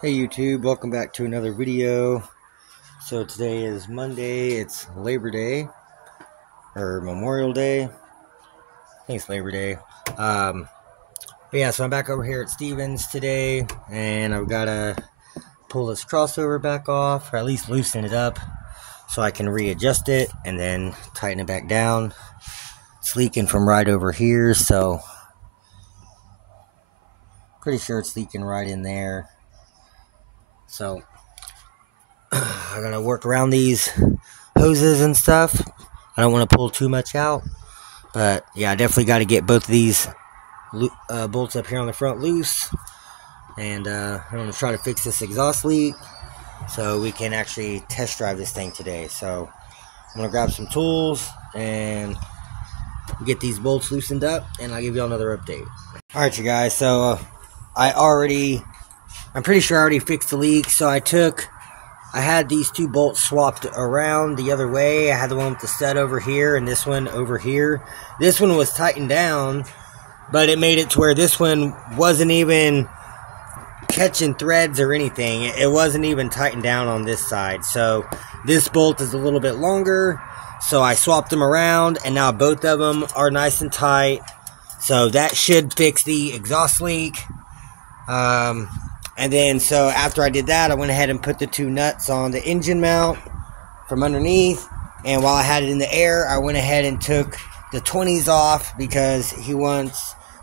Hey YouTube, welcome back to another video. So today is Monday, it's Labor Day, or Memorial Day. I think it's Labor Day. But yeah, so I'm back over here at Stevens today, and I've got to pull this crossover back off, or at least loosen it up, so I can readjust it, and then tighten it back down. It's leaking from right over here, so pretty sure it's leaking right in there. So I gotta work around these hoses and stuff. I don't want to pull too much out, but yeah, I definitely got to get both of these bolts up here on the front loose, and I'm gonna try to fix this exhaust leak so we can actually test drive this thing today. So I'm gonna grab some tools and get these bolts loosened up, and I'll give you another update. All right, you guys. So I'm pretty sure I already fixed the leak. So I had these two bolts swapped around the other way. I had the one with the stud over here and this one over here. This one was tightened down, but it made it to where this one wasn't even catching threads or anything. It wasn't even tightened down on this side. So this bolt is a little bit longer. So I swapped them around, and now both of them are nice and tight. So that should fix the exhaust leak. And then, so after I did that, I went ahead and put the two nuts on the engine mount from underneath. And while I had it in the air, I went ahead and took the 20s off because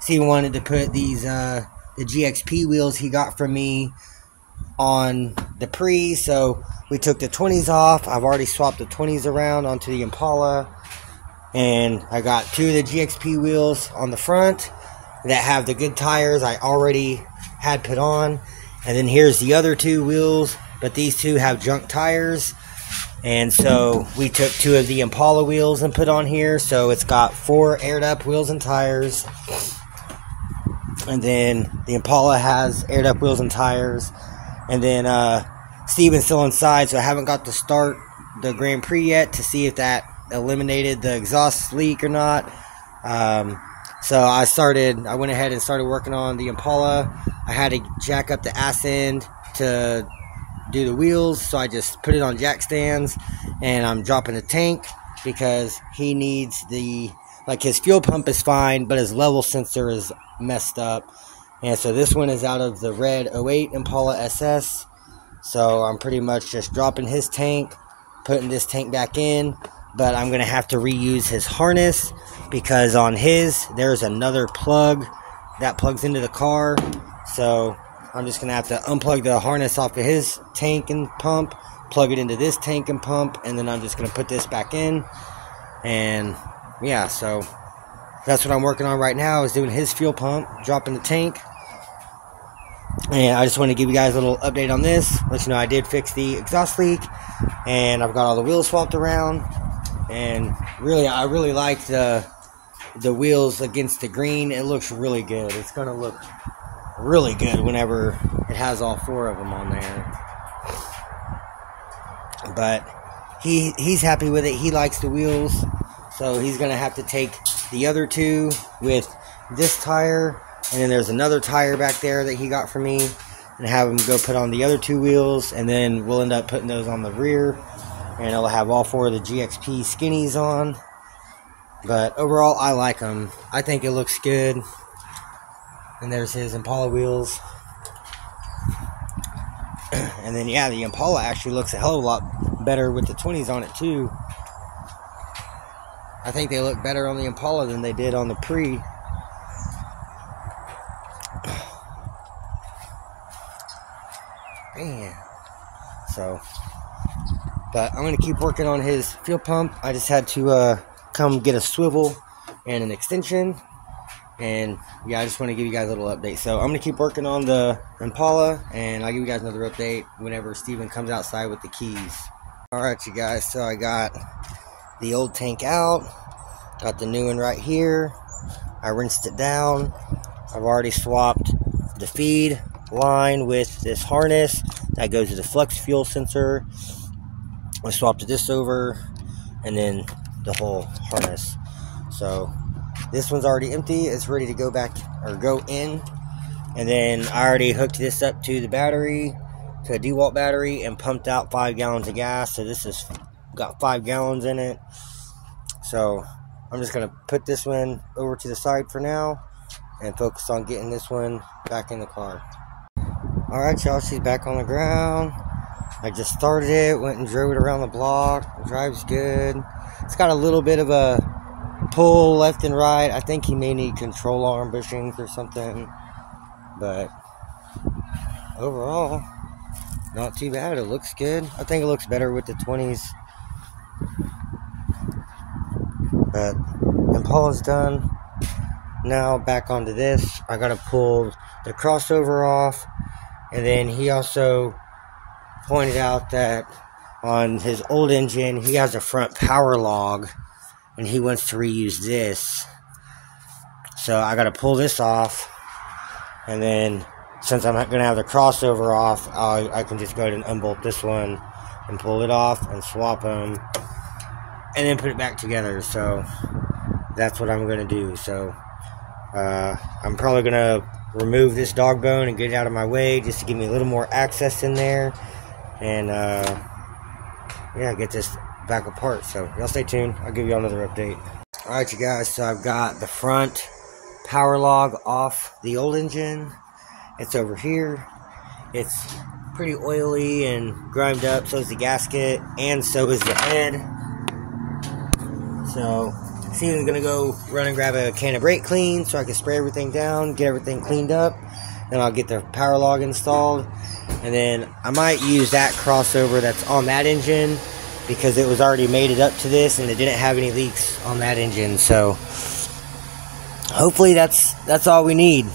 Steven wanted to put these, the GXP wheels he got from me on the Prix. So we took the 20s off. I've already swapped the 20s around onto the Impala. And I got two of the GXP wheels on the front that have the good tires I already had put on. And then here's the other two wheels, but these two have junk tires. And so we took two of the Impala wheels and put on here. So it's got 4 aired up wheels and tires. And then the Impala has aired up wheels and tires. And then Steven's still inside, so I haven't got to start the Grand Prix yet to see if that eliminated the exhaust leak or not. So I went ahead and started working on the Impala. I had to jack up the ass end to do the wheels, so I just put it on jack stands, and I'm dropping the tank because he needs his fuel pump is fine, but his level sensor is messed up. And so this one is out of the red 08 Impala SS. So I'm pretty much just dropping his tank, putting this tank back in, but I'm going to have to reuse his harness because on his, there's another plug that plugs into the car. So I'm just going to have to unplug the harness off of his tank and pump, plug it into this tank and pump, and then I'm just going to put this back in. And yeah, so that's what I'm working on right now, is doing his fuel pump, dropping the tank. And I just want to give you guys a little update on this. Let you know I did fix the exhaust leak, and I've got all the wheels swapped around. And really, I really like the wheels against the green. It looks really good. It's going to look really good whenever it has all 4 of them on there. But he's happy with it. He likes the wheels. So he's going to have to take the other two with this tire, and then there's another tire back there that he got from me, and have him go put on the other 2 wheels, and then we'll end up putting those on the rear, and it'll have all 4 of the GXP skinnies on. But overall, I like them. I think it looks good. And there's his Impala wheels. And then, yeah, the Impala actually looks a hell of a lot better with the 20s on it, too. I think they look better on the Impala than they did on the Prix. Man. So, but I'm going to keep working on his fuel pump. I just had to come get a swivel and an extension. And yeah, I just want to give you guys a little update. So I'm going to keep working on the Impala, and I'll give you guys another update whenever Steven comes outside with the keys. Alright, you guys, so I got the old tank out, got the new one right here. I rinsed it down. I've already swapped the feed line with this harness that goes to the flex fuel sensor. I swapped this over, and then the whole harness. So this one's already empty. It's ready to go back, or go in. And then I already hooked this up to the battery, to a DeWalt battery, and pumped out 5 gallons of gas. So this has got 5 gallons in it. So I'm just going to put this one over to the side for now and focus on getting this one back in the car. Alright, y'all, she's back on the ground. I just started it, went and drove it around the block. Drives good. It's got a little bit of a pull left and right. I think he may need control arm bushings or something. But overall, not too bad. It looks good. I think it looks better with the 20s. But Impala's done. Now back onto this. I gotta pull the crossover off. And then he also pointed out that on his old engine, he has a front power log. And he wants to reuse this. So I gotta pull this off. And then, since I'm not going to have the crossover off, I can just go ahead and unbolt this one and pull it off and swap them. And then put it back together. So, that's what I'm going to do. So, I'm probably going to remove this dog bone and get it out of my way just to give me a little more access in there. And, yeah, get this back apart. So, y'all stay tuned. I'll give you another update. Alright, you guys. So, I've got the front power log off the old engine. It's over here. It's pretty oily and grimed up. So is the gasket, and so is the head. So Steven's gonna go run and grab a can of brake clean so I can spray everything down, get everything cleaned up. Then I'll get the power log installed, and then I might use that crossover that's on that engine because it was already mated up to this and it didn't have any leaks on that engine. So hopefully that's all we need,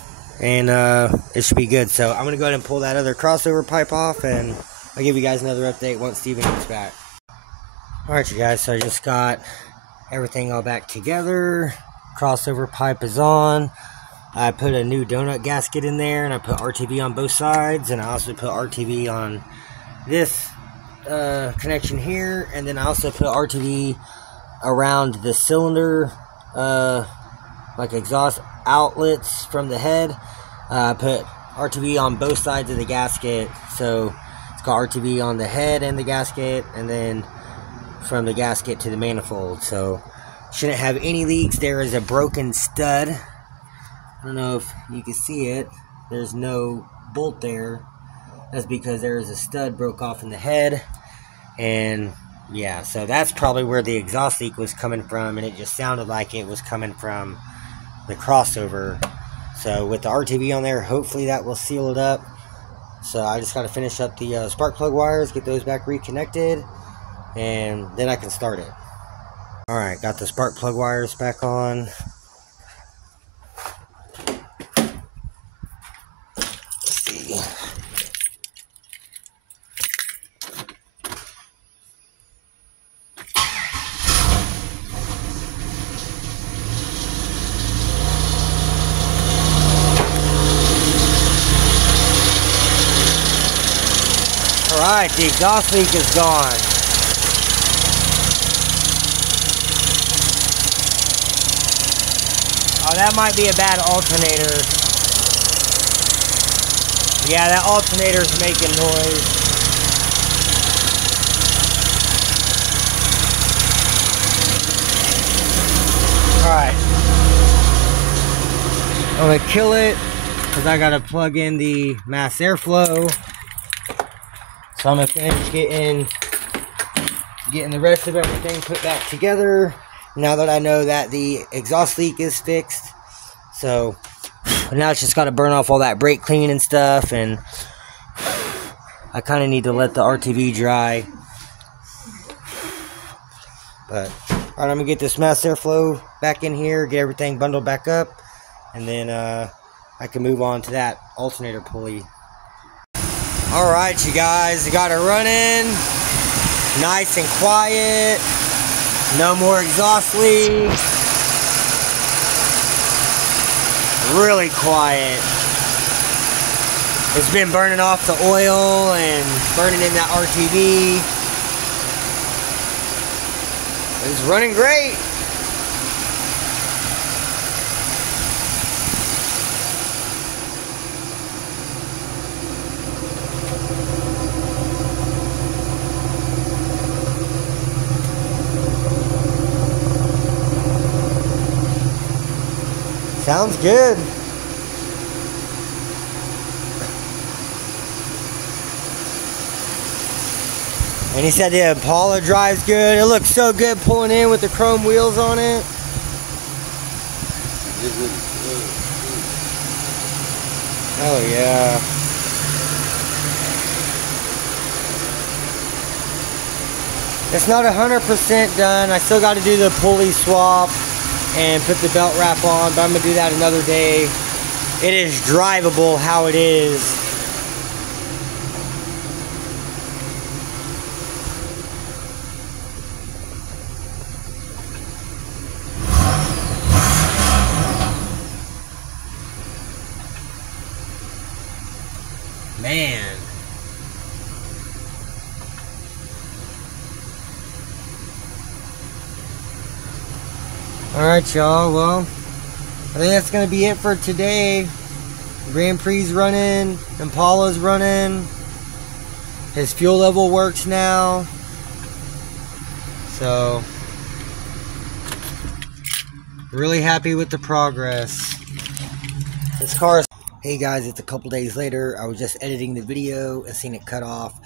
and it should be good. So I'm gonna go ahead and pull that other crossover pipe off, and I'll give you guys another update once Steven gets back. Alright, you guys, so I just got everything all back together. Crossover pipe is on. I put a new donut gasket in there, and I put RTV on both sides, and I also put RTV on this connection here, and then I also put RTV around the cylinder like exhaust outlets from the head. I put RTV on both sides of the gasket, so it's got RTV on the head and the gasket, and then from the gasket to the manifold. So shouldn't have any leaks. There is a broken stud. I don't know if you can see it. There's no bolt there. That's because there is a stud broke off in the head, and yeah, so that's probably where the exhaust leak was coming from, and it just sounded like it was coming from the crossover. So with the RTV on there, hopefully that will seal it up. So I just got to finish up the spark plug wires, get those back reconnected, and then I can start it. Alright, got the spark plug wires back on. Let's see. Alright, the exhaust leak is gone. Oh, that might be a bad alternator. Yeah, that alternator's making noise. Alright. I'm gonna kill it because I gotta plug in the mass airflow. So I'm gonna finish getting the rest of everything put back together now that I know that the exhaust leak is fixed. So now it's just got to burn off all that brake clean and stuff, and I kind of need to let the RTV dry. But alright, I'm gonna get this mass airflow back in here, get everything bundled back up, and then I can move on to that alternator pulley. Alright, you guys, I got it running nice and quiet, no more exhaust leaks, really quiet. It's been burning off the oil and burning in that RTV. It's running great. Sounds good. And he said the Impala drives good. It looks so good pulling in with the chrome wheels on it. Oh yeah. It's not 100% done. I still got to do the pulley swap and put the belt wrap on, but I'm going to do that another day. It is drivable how it is. Man. Alright, y'all. Well, I think that's going to be it for today. Grand Prix running. Impala's running. His fuel level works now. So, really happy with the progress. This car is... Hey guys, it's a couple days later. I was just editing the video and seen it cut off.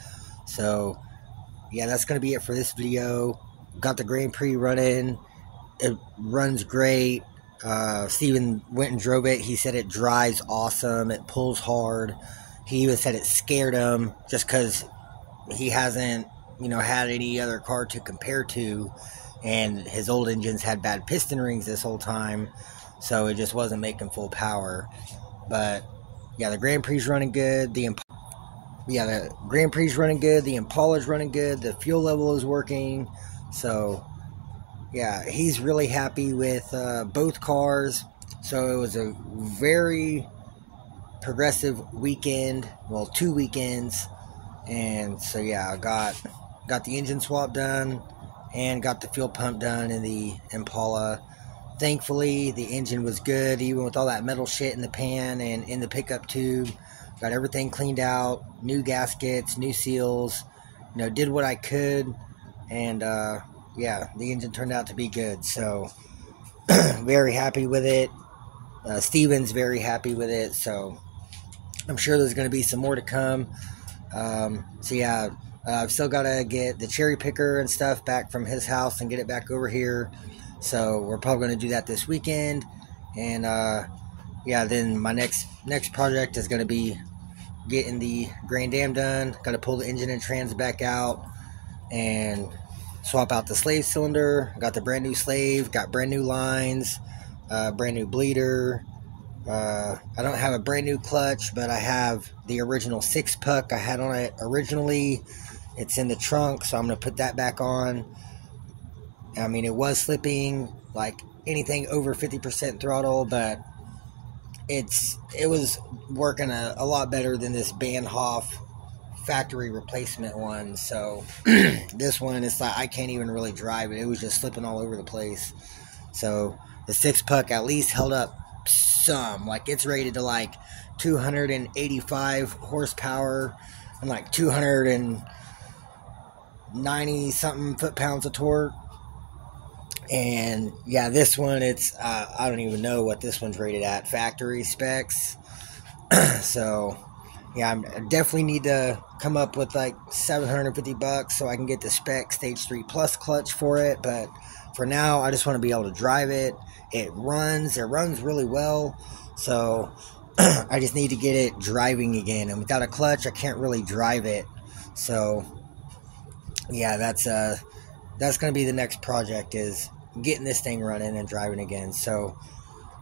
So, yeah, that's going to be it for this video. Got the Grand Prix running. It runs great. Steven went and drove it. He said it drives awesome. It pulls hard. He even said it scared him just because he hasn't, you know, had any other car to compare to. And his old engines had bad piston rings this whole time. So it just wasn't making full power. But yeah, the Grand Prix running good. The Grand Prix running good. The Impala's running good. The fuel level is working. So yeah, he's really happy with both cars. So it was a very progressive weekend. Well, 2 weekends. And so yeah, I got the engine swap done and got the fuel pump done in the Impala. Thankfully, the engine was good, even with all that metal shit in the pan and in the pickup tube. Got everything cleaned out, new gaskets, new seals. You know, did what I could, and yeah, the engine turned out to be good. So, very happy with it. Steven's very happy with it. So, I'm sure there's going to be some more to come. So yeah, I've still got to get the cherry picker and stuff back from his house and get it back over here. So we're probably going to do that this weekend. And yeah, then my next project is going to be getting the Grand Dam done. Got to pull the engine and trans back out and swap out the slave cylinder. Got the brand new slave, got brand new lines, brand new bleeder. I don't have a brand new clutch, but I have the original 6-puck I had on it originally. It's in the trunk, so I'm going to put that back on. I mean, it was slipping like anything over 50% throttle, but it was working a lot better than this Bahnhof factory replacement one. So this one, it's like I can't even really drive it. It was just slipping all over the place. So the 6-puck at least held up some. Like, it's rated to like 285 horsepower and like 290 something foot-pounds of torque. And yeah, this one, it's I don't even know what this one's rated at, factory specs. So yeah, I definitely need to come up with like $750 so I can get the spec stage 3 plus clutch for it. But for now, I just want to be able to drive it. It runs really well. So I just need to get it driving again. And without a clutch, I can't really drive it. So yeah, that's going to be the next project, is getting this thing running and driving again. So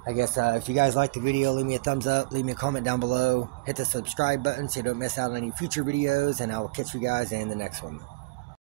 I guess if you guys like the video, leave me a thumbs up, leave me a comment down below, hit the subscribe button so you don't miss out on any future videos, and I will catch you guys in the next one.